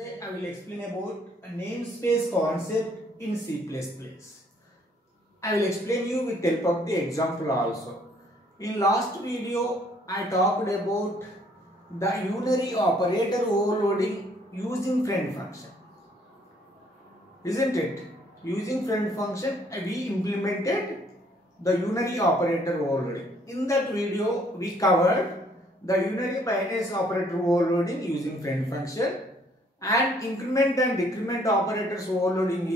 Today I will explain about a namespace concept in C++. I will explain you with help of the example also. In last video I talked about the unary operator overloading using friend function. Isn't it? Using friend function we implemented the unary operator overloading. In that video we covered the unary binary operator overloading using friend function and increment and decrement operators overloading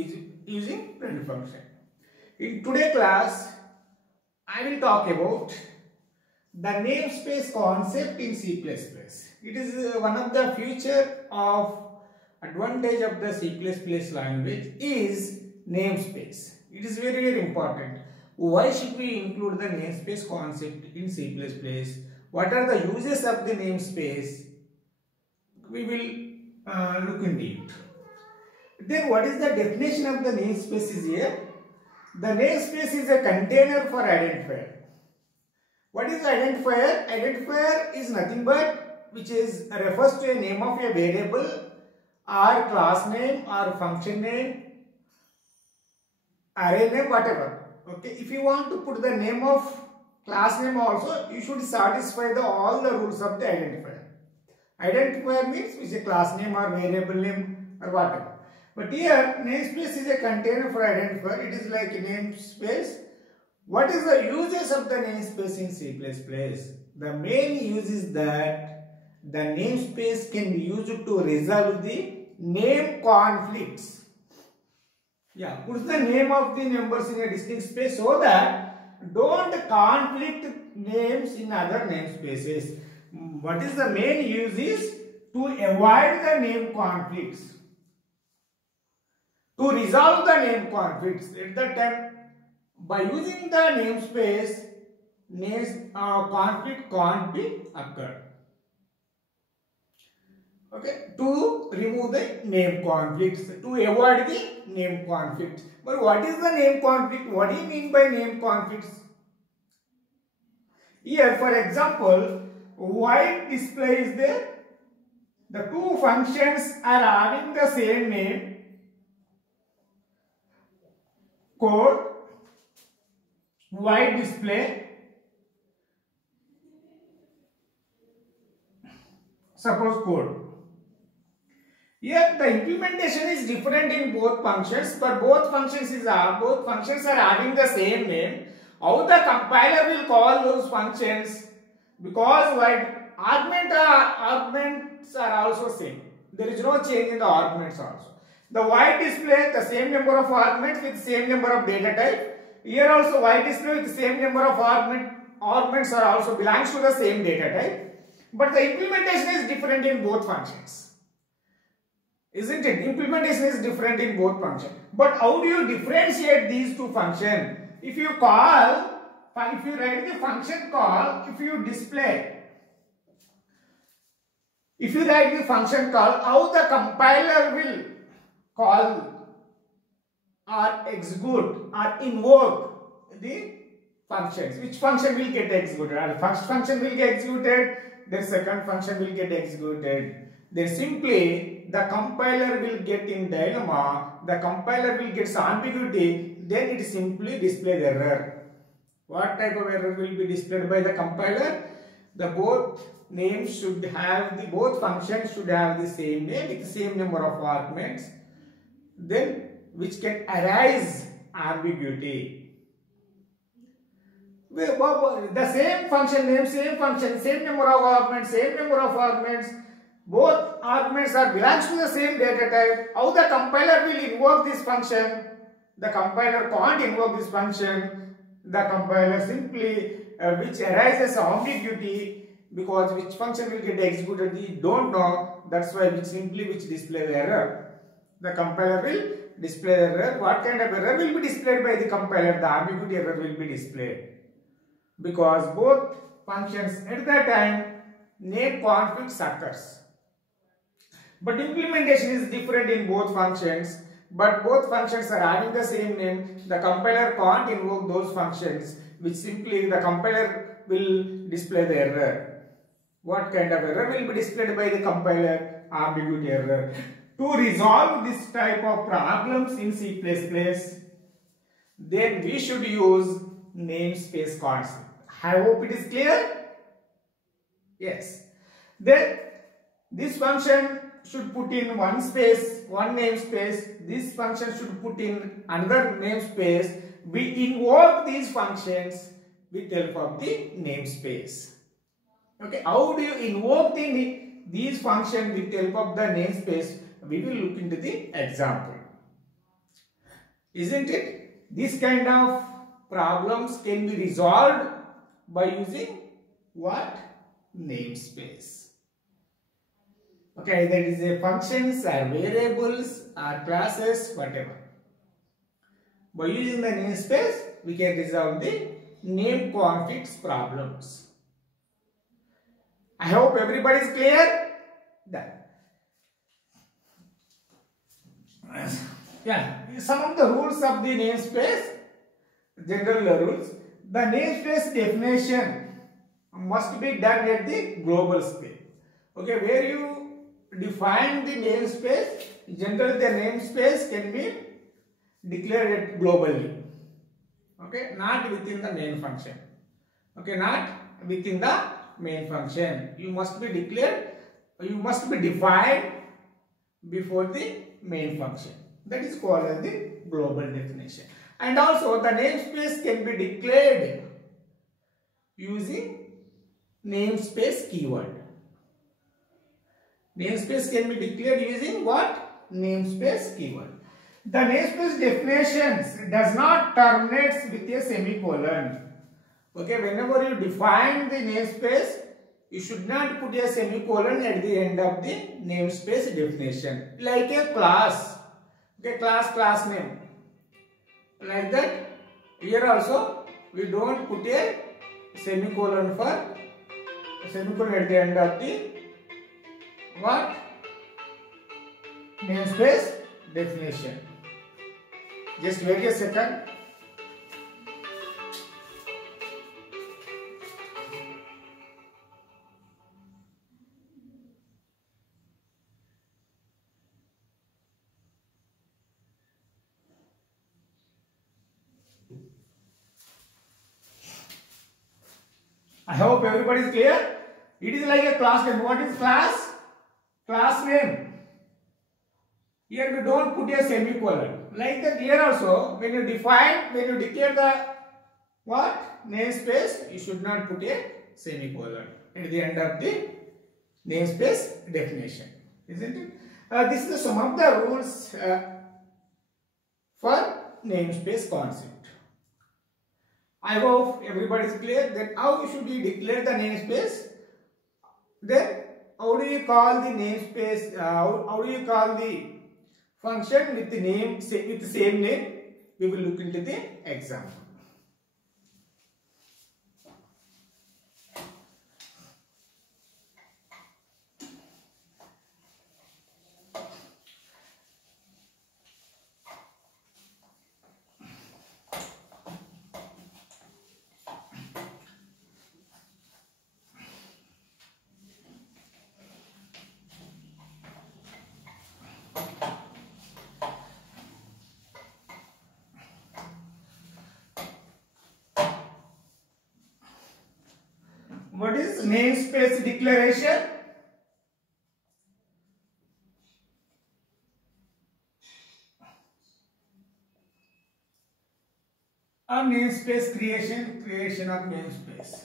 using friend function. In today's class, I will talk about the namespace concept in C++. It is one of the feature of advantage of the C++ language is namespace. It is very, very important. Why should we include the namespace concept in C++? What are the uses of the namespace? We will look into it. Then what is the definition of the namespace is here? The namespace is a container for identifier. What is identifier? Identifier is nothing but which is refers to a name of a variable or class name or function name, array name, whatever. Okay, if you want to put the name of class name also, you should satisfy all the rules of the identifier. Identifier means which is a class name or variable name or whatever. But here namespace is a container for identifier. It is like a namespace. What is the uses of the namespace in C++? The main use is that the namespace can be used to resolve the name conflicts. Yeah, put the name of the numbers in a distinct space so that don't conflict names in other namespaces. What is the main use is to avoid the name conflicts, to resolve the name conflicts. At that time, by using the namespace, conflict can't be occurred. Okay, to remove the name conflicts, to avoid the name conflicts. But what is the name conflict? What do you mean by name conflicts? Here, for example, white display is there. The two functions are having the same name. Code, white display. Suppose code. Here the implementation is different in both functions, but both functions are having the same name. How the compiler will call those functions? Because white arguments are also same. There is no change in the arguments also. The white display the same number of arguments with same number of data type. Here also white display with the same number of arguments are also belongs to the same data type. But the implementation is different in both functions. Isn't it? Implementation is different in both functions. But how do you differentiate these two functions? If you write the function call, if you write the function call, how the compiler will call or execute or invoke the functions. Which function will get executed? The first function will get executed, then second function will get executed. Then simply the compiler will get in dilemma, the compiler will get ambiguity, then it simply displays error. What type of error will be displayed by the compiler? The both names should have both functions should have the same name with the same number of arguments, then which can arise ambiguity. The same function name, same function, same number of arguments, both arguments belongs to the same data type. How the compiler will invoke this function? The compiler can't invoke this function. The compiler simply which arises ambiguity, because which function will get executed we don't know. That's why which display the error. The compiler will display error. What kind of error will be displayed by the compiler? The ambiguity error will be displayed, because both functions at that time name conflicts occurs. But implementation is different in both functions, but both functions are having the same name. The compiler can't invoke those functions, which simply the compiler will display the error. What kind of error will be displayed by the compiler? Ambiguity error. To resolve this type of problems in C++, then we should use namespace concept. I hope it is clear. Yes. Then this function should put in one namespace. This function should put in another namespace. We invoke these functions with help of the namespace. Okay, how do you invoke these functions with help of the namespace? We will look into the example. Isn't it? This kind of problems can be resolved by using what? Namespace. Okay, that is a functions or variables or classes, whatever. By using the namespace, we can resolve the name conflicts problems. I hope everybody is clear. Done. Yeah, some of the rules of the namespace, general rules. The namespace definition must be done at the global scale. Okay, where you define the namespace, generally the namespace can be declared globally. Okay, not within the main function. Okay, not within the main function. You must be declared, you must be defined before the main function. That is called as the global definition. And also the namespace can be declared using namespace keyword. Namespace can be declared using what? Namespace keyword. The namespace definitions does not terminate with a semicolon. Okay, whenever you define the namespace, you should not put a semicolon at the end of the namespace definition. Like a class. Okay, class name. Like that. Here also, we don't put a semicolon at the end of the what? Namespace definition. Just wait a second. I hope everybody is clear. It is like a class name. What is class? Class name. Here we don't put a semicolon. Like that here also, when you declare the what? Namespace, you should not put a semicolon at the end of the namespace definition. Isn't it? This is some of the rules for namespace concept. I hope everybody is clear that how should you declare the namespace. Then how do you call the namespace? How do you call the function with the name with the same name? We will look into the example. What is namespace declaration? A namespace creation of namespace.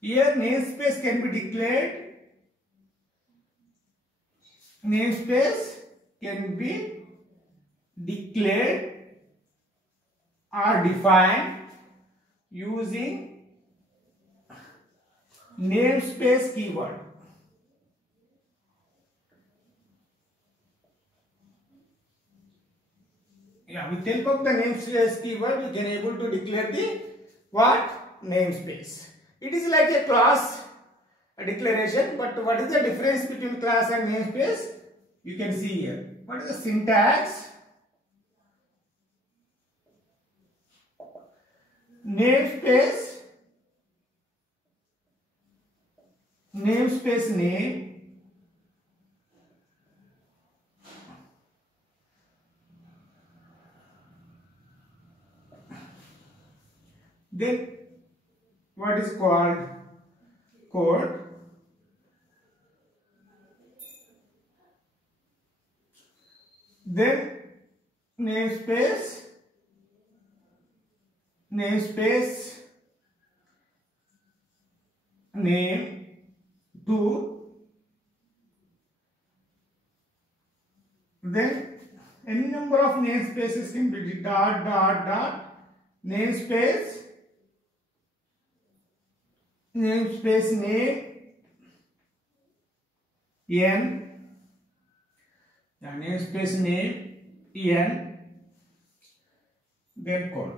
Here namespace can be declared. Namespace can be declared or defined using namespace keyword. Yeah, with help of the namespace keyword, we can able to declare the what? Namespace. It is like a class declaration, but what is the difference between class and namespace? You can see here. What is the syntax? Namespace name Then what is called code. Then namespace, name 2, then any number of namespaces can be dot namespace name n, namespace name n, then code.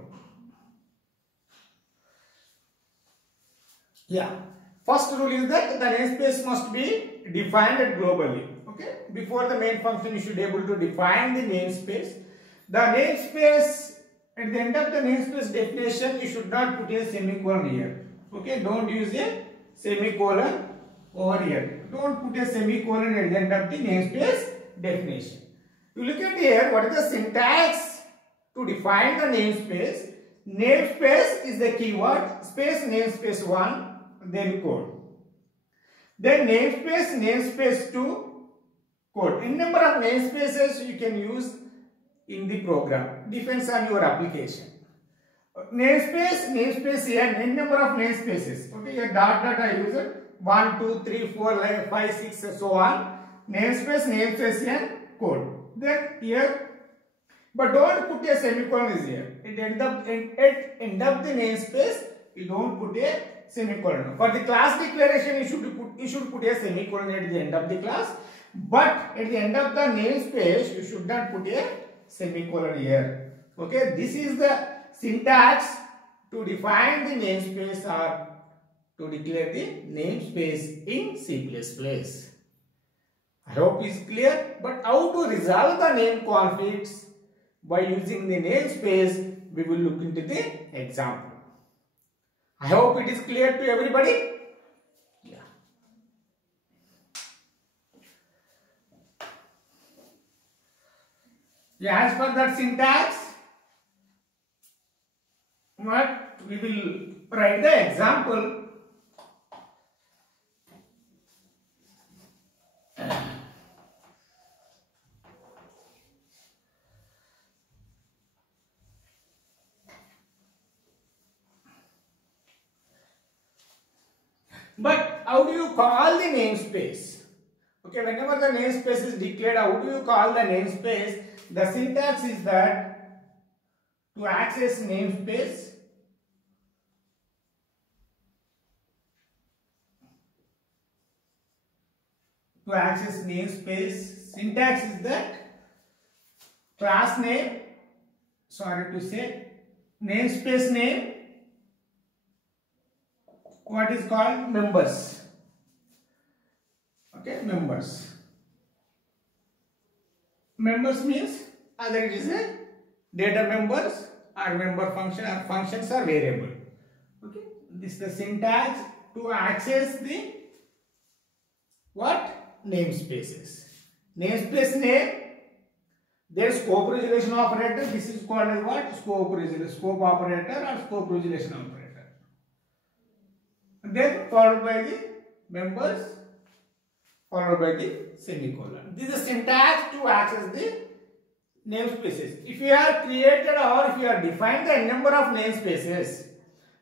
Yeah. First rule is that the namespace must be defined globally. Okay. Before the main function, you should be able to define the namespace. The namespace, at the end of the namespace definition, you should not put a semicolon here. Okay. Don't use a semicolon over here. Don't put a semicolon at the end of the namespace definition. You look at here, what is the syntax to define the namespace? Namespace is the keyword, space namespace 1. Then code. Then namespace 2, code. N number of namespaces you can use in the program. Depends on your application. Namespace n number of namespaces. Okay, here dot I use it. 1, 2, 3, 4, 5, 6, and so on. Namespace n, code. Then here, but don't put a semicolon is here. At end of the namespace, you don't put a semicolon. For the class declaration, you should put a semicolon at the end of the class, but at the end of the namespace, you should not put a semicolon here. Okay, this is the syntax to define the namespace or to declare the namespace in C++. I hope it is clear. But how to resolve the name conflicts by using the namespace, we will look into the example. I hope it is clear to everybody. Yeah. Yeah, as per that syntax, what we will write the example. But how do you call the namespace? Okay, whenever the namespace is declared, how do you call the namespace? The syntax is that to access namespace, syntax is that class name, namespace name, what is called members. Okay, members. Members means either it is a data members or member function, or functions are variable. Okay, this is the syntax to access the what? Namespaces. Namespace name, their scope resolution operator. This is called as what? Scope operator or scope resolution operator. Then followed by the members, followed by the semicolon. This is the syntax to access the namespaces. If you have created or if you have defined the number of namespaces,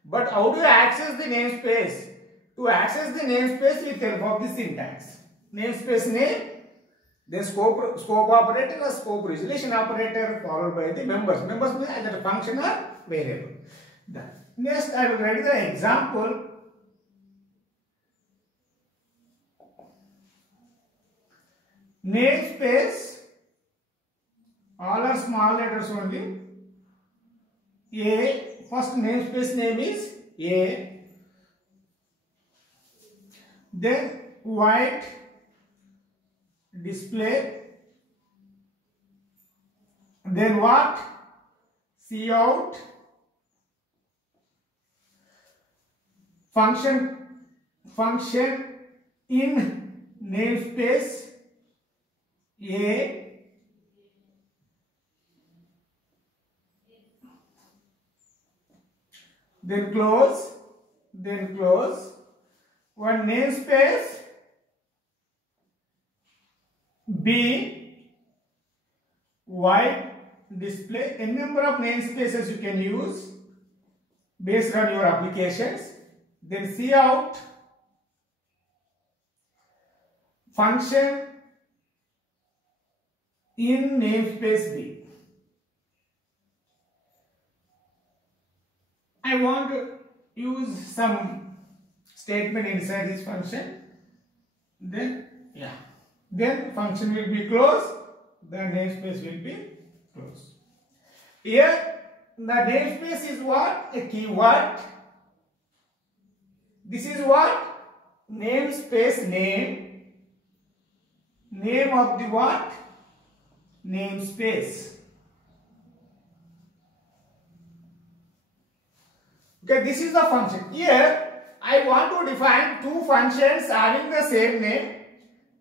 but how do you access the namespace? To access the namespace with help of the syntax. Namespace name, then scope operator or scope resolution operator, followed by the members. Members means either function or variable. Next, I will write the example. Namespace, all are small letters only. A, first namespace name is A. Then white display. Then what? Cout. Function in namespace A. then close, one namespace B, void display. N number of namespaces you can use based on your applications. Then cout function in namespace B. I want to use some statement inside this function. Then function will be closed, the namespace will be closed. Here the namespace is what? A keyword. This is what? Namespace name of the what? Namespace. Okay, this is the function. Here I want to define two functions having the same name,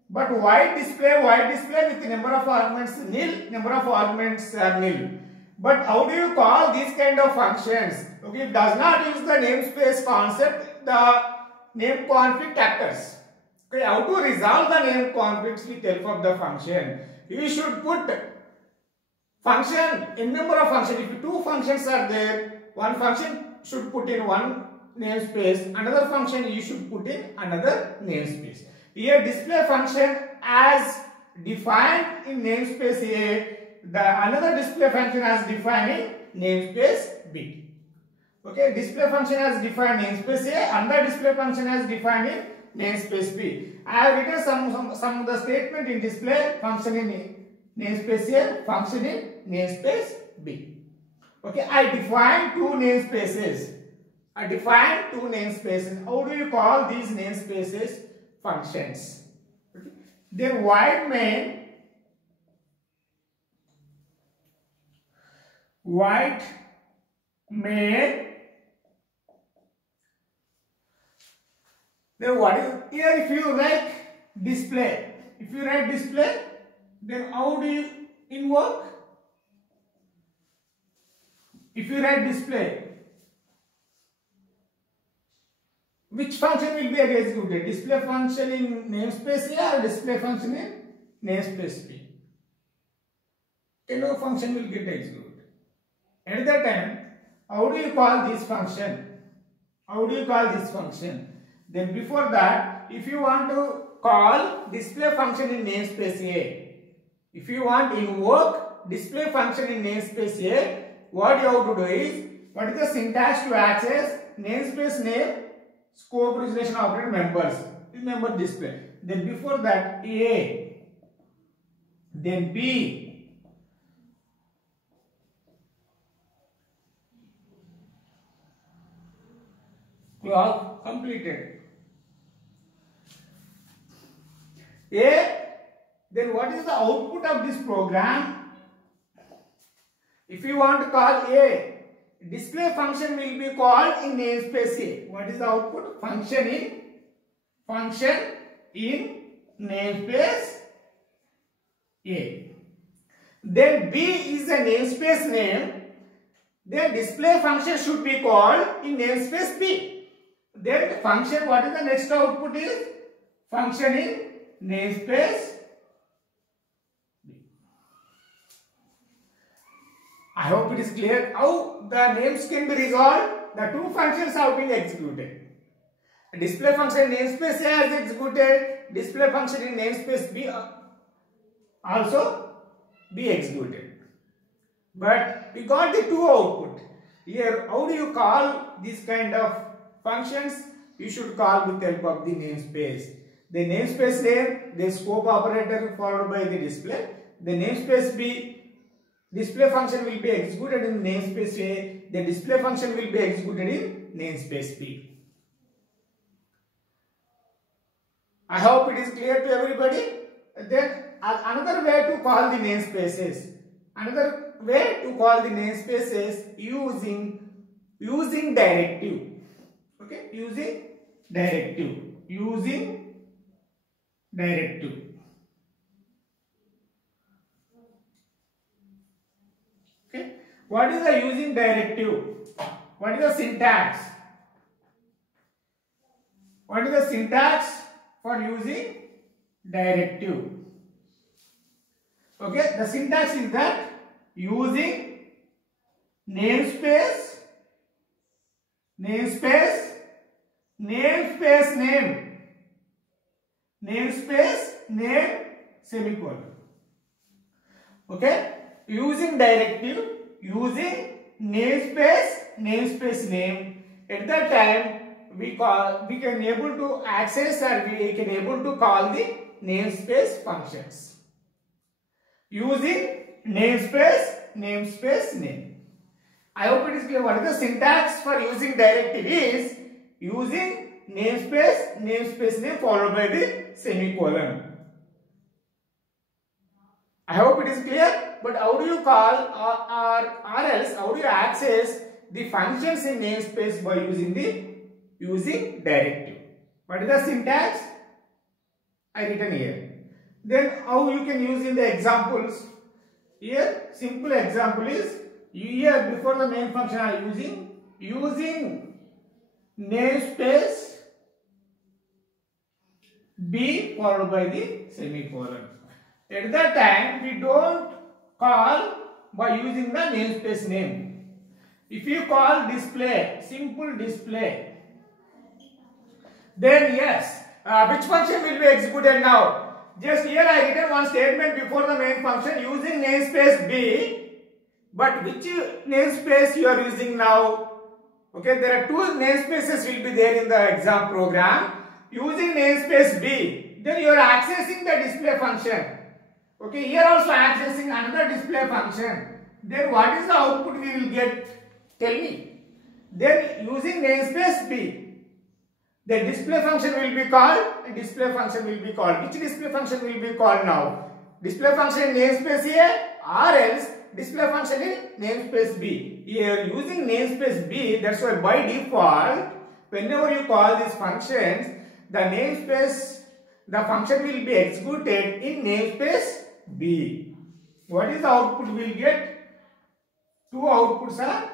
but void display with number of arguments nil, number of arguments are nil. But how do you call these kind of functions? Okay, it does not use the namespace concept, the name conflict occurs. Okay, how to resolve the name conflicts with help of the function? You should put function in number of functions. If two functions are there, one function should put in one namespace, another function you should put in another namespace. Here display function as defined in namespace A, the another display function as defined in namespace B. Okay, display function as defined namespace A, another display function as defined in namespace B. I have written some of the statement in display function in namespace A, function in namespace B. Okay, I define two namespaces. How do you call these namespaces? Functions. Okay. Then void main. Then what is here? If you write display, then how do you invoke? If you write display, which function will be executed? Display function in namespace A or display function in namespace B? No function will get executed. At that time, how do you call this function? Then before that, if you want to call display function in namespace A, if you want to invoke display function in namespace A, what you have to do is, what is the syntax to access namespace name, scope resolution operator members? Remember display. Then before that A, then B, clause completed. A, then what is the output of this program? If you want to call A, display function will be called in namespace A. What is the output? Function in namespace A. Then B is a namespace name. Then display function should be called in namespace B. Then function, what is the next output is? Function in namespace. I hope it is clear how the names can be resolved. The two functions have been executed. Display function in namespace A has executed. Display function in namespace B also be executed. But we got the two output. Here, how do you call this kind of functions? You should call with help of the namespace. The namespace name, the scope operator followed by the display. The namespace B, display function will be executed in namespace A. The display function will be executed in namespace B. I hope it is clear to everybody. Then another way to call the namespaces. Using directive. Okay, using directive. Okay, what is the using directive? What is the syntax? What is the syntax for using directive? Okay, the syntax is that using namespace, namespace, namespace name, namespace name, semicolon. Okay, using directive, using namespace, namespace name. At that time, we can able to access or we can able to call the namespace functions. Using namespace, namespace name. I hope it is clear. What is the syntax for using directive is using namespace, namespace name followed by the semicolon. I hope it is clear. But how do you call or else how do you access the functions in namespace by using directive? What is the syntax? I written here. Then how you can use in the examples? Here simple example is here before the main function I am using namespace B followed by the semicolon. At that time we don't call by using the namespace name. If you call display, simple display, then yes, which function will be executed now? Just here I written one statement before the main function using namespace B, but which namespace you are using now? Okay, there are two namespaces will be there in the exam program. Using namespace B, then you are accessing the display function. Okay, here also accessing another display function. Then what is the output we will get? Tell me. Then using namespace B, the display function will be called. Display function will be called. Which display function will be called now? Display function in namespace A or else display function in namespace B. Here using namespace B, that's why by default, whenever you call these functions, the function will be executed in namespace B. What is the output we will get? Two outputs are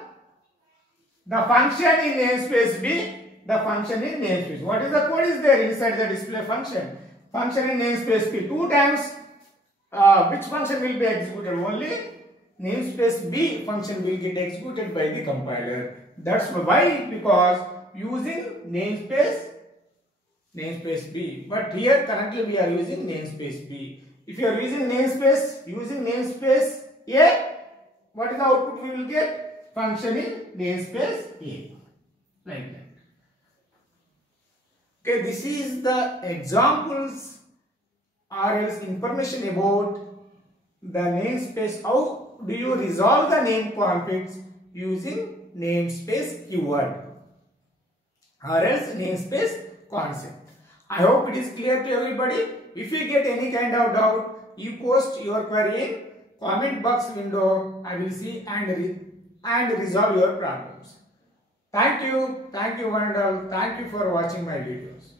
the function in namespace B, the function in namespace. What is the code is there inside the display function? Function in namespace B. Two times which function will be executed? Only namespace B function will get executed by the compiler. That's why, because using namespace B. But here currently we are using namespace B. If you are using namespace A, what is the output we will get? Function in namespace A. Like that. Okay, this is the examples or else information about the namespace. How do you resolve the name conflicts using namespace keyword or else namespace concept? I hope it is clear to everybody. If you get any kind of doubt, you post your query in comment box window. I will see and resolve your problems. Thank you, one and all. Thank you for watching my videos.